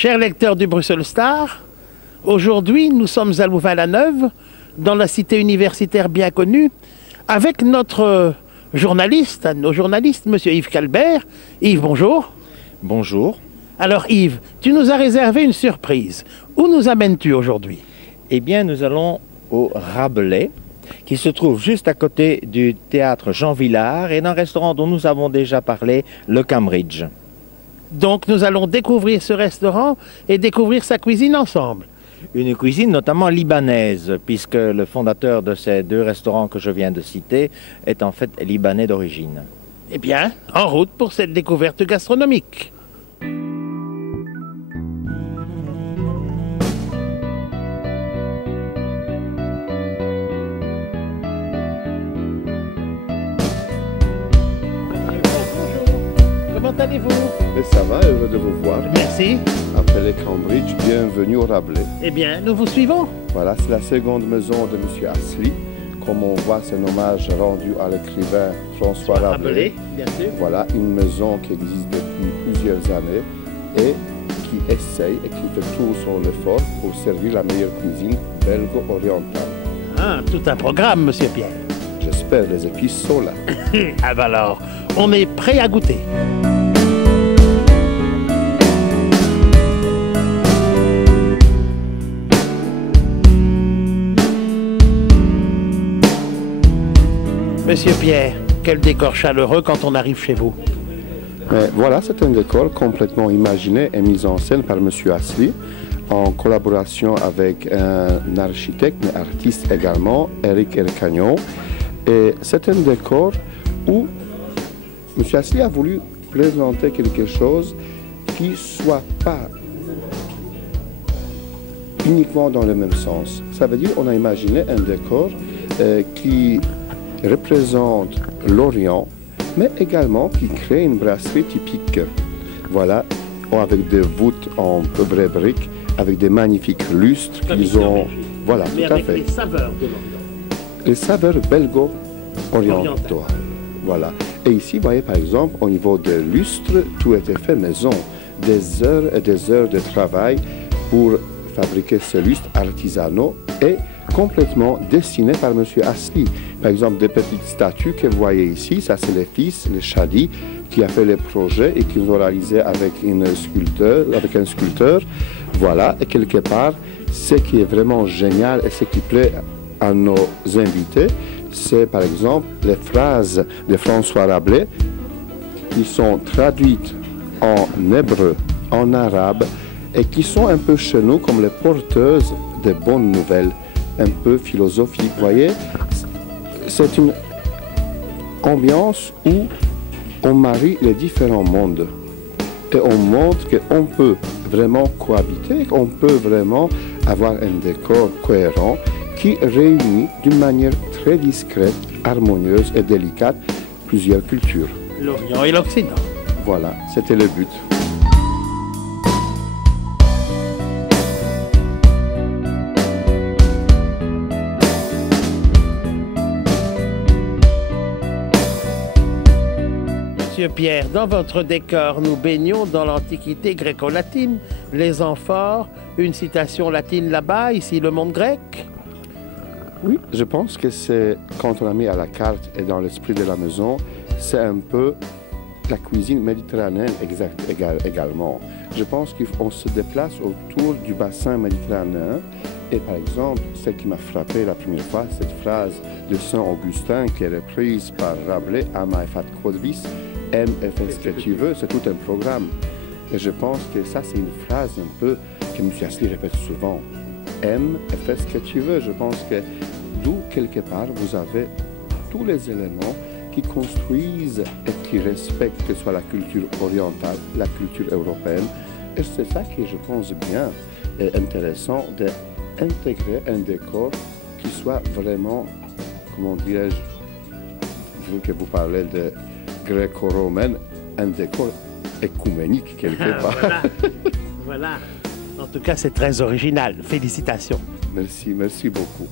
Chers lecteurs du Bruxelles Star, aujourd'hui nous sommes à Louvain-la-Neuve, dans la cité universitaire bien connue, avec notre journaliste, nos journalistes, M. Yves Calbert. Yves, bonjour. Bonjour. Alors Yves, tu nous as réservé une surprise. Où nous amènes-tu aujourd'hui? Eh bien, nous allons au Rabelais, qui se trouve juste à côté du théâtre Jean Vilar et d'un restaurant dont nous avons déjà parlé, le Cambridge. Donc nous allons découvrir ce restaurant et découvrir sa cuisine ensemble. Une cuisine notamment libanaise, puisque le fondateur de ces deux restaurants que je viens de citer est en fait libanais d'origine. Eh bien, en route pour cette découverte gastronomique. Comment allez-vous? Ça va, heureux de vous voir. Merci. Appelé Cambridge, bienvenue au Rabelais. Eh bien, nous vous suivons. Voilà, c'est la seconde maison de M. Asli. Comme on voit, c'est un hommage rendu à l'écrivain François Rabelais. Bien sûr. Voilà, une maison qui existe depuis plusieurs années et qui essaye et qui fait tout son effort pour servir la meilleure cuisine belgo-orientale. Ah, tout un programme, Monsieur Pierre. J'espère, les épices sont là. Ah ben alors, on est prêt à goûter. Monsieur Pierre, quel décor chaleureux quand on arrive chez vous. Voilà, c'est un décor complètement imaginé et mis en scène par M. Asli, en collaboration avec un architecte, mais artiste également, Eric Ercagnon. Et c'est un décor où M. Asli a voulu présenter quelque chose qui ne soit pas uniquement dans le même sens. Ça veut dire qu'on a imaginé un décor qui représente l'Orient, mais également qui crée une brasserie typique. Voilà, avec des voûtes en vrai briques, avec des magnifiques lustres qu'ils ont. Voilà, mais tout à avec fait. les saveurs de l'Orient. Les saveurs belgo-orientaux. Voilà. Et ici, vous voyez par exemple, au niveau des lustres, tout était fait maison. Des heures et des heures de travail pour fabriquer ces lustres artisanaux et complètement dessinés par M. Asli. Par exemple, des petites statues que vous voyez ici, ça c'est les fils, les Chadi, qui a fait les projets et qui ont réalisé avec un sculpteur. Voilà, et quelque part, ce qui est vraiment génial et ce qui plaît à nos invités, c'est par exemple les phrases de François Rabelais qui sont traduites en hébreu, en arabe, et qui sont un peu chez nous comme les porteuses de bonnes nouvelles, un peu philosophiques. Vous voyez, c'est une ambiance où on marie les différents mondes et on montre qu'on peut vraiment cohabiter, qu'on peut vraiment avoir un décor cohérent qui réunit d'une manière très discrète, harmonieuse et délicate plusieurs cultures. L'Orient et l'Occident. Voilà, c'était le but. Monsieur Pierre, dans votre décor, nous baignons dans l'antiquité gréco-latine, les amphores, une citation latine là-bas, ici le monde grec. Oui, je pense que c'est, quand on a mis à la carte et dans l'esprit de la maison, c'est un peu la cuisine méditerranéenne également. Je pense qu'on se déplace autour du bassin méditerranéen. Et par exemple, ce qui m'a frappé la première fois, cette phrase de Saint-Augustin qui est reprise par Rabelais, Ama et Fat Quodvis, aime et fais ce que tu veux, c'est tout un programme. Et je pense que ça, c'est une phrase un peu que M. Asli répète souvent. Aime et fais ce que tu veux. Je pense que d'où, quelque part, vous avez tous les éléments qui construisent et qui respectent que ce soit la culture orientale, la culture européenne. Et c'est ça qui, je pense, bien et intéressant d'intégrer un décor qui soit vraiment, comment dirais-je, vu que vous parlez de gréco-romaine, un décor écuménique quelque part. Voilà. Voilà. En tout cas, c'est très original. Félicitations. Merci beaucoup.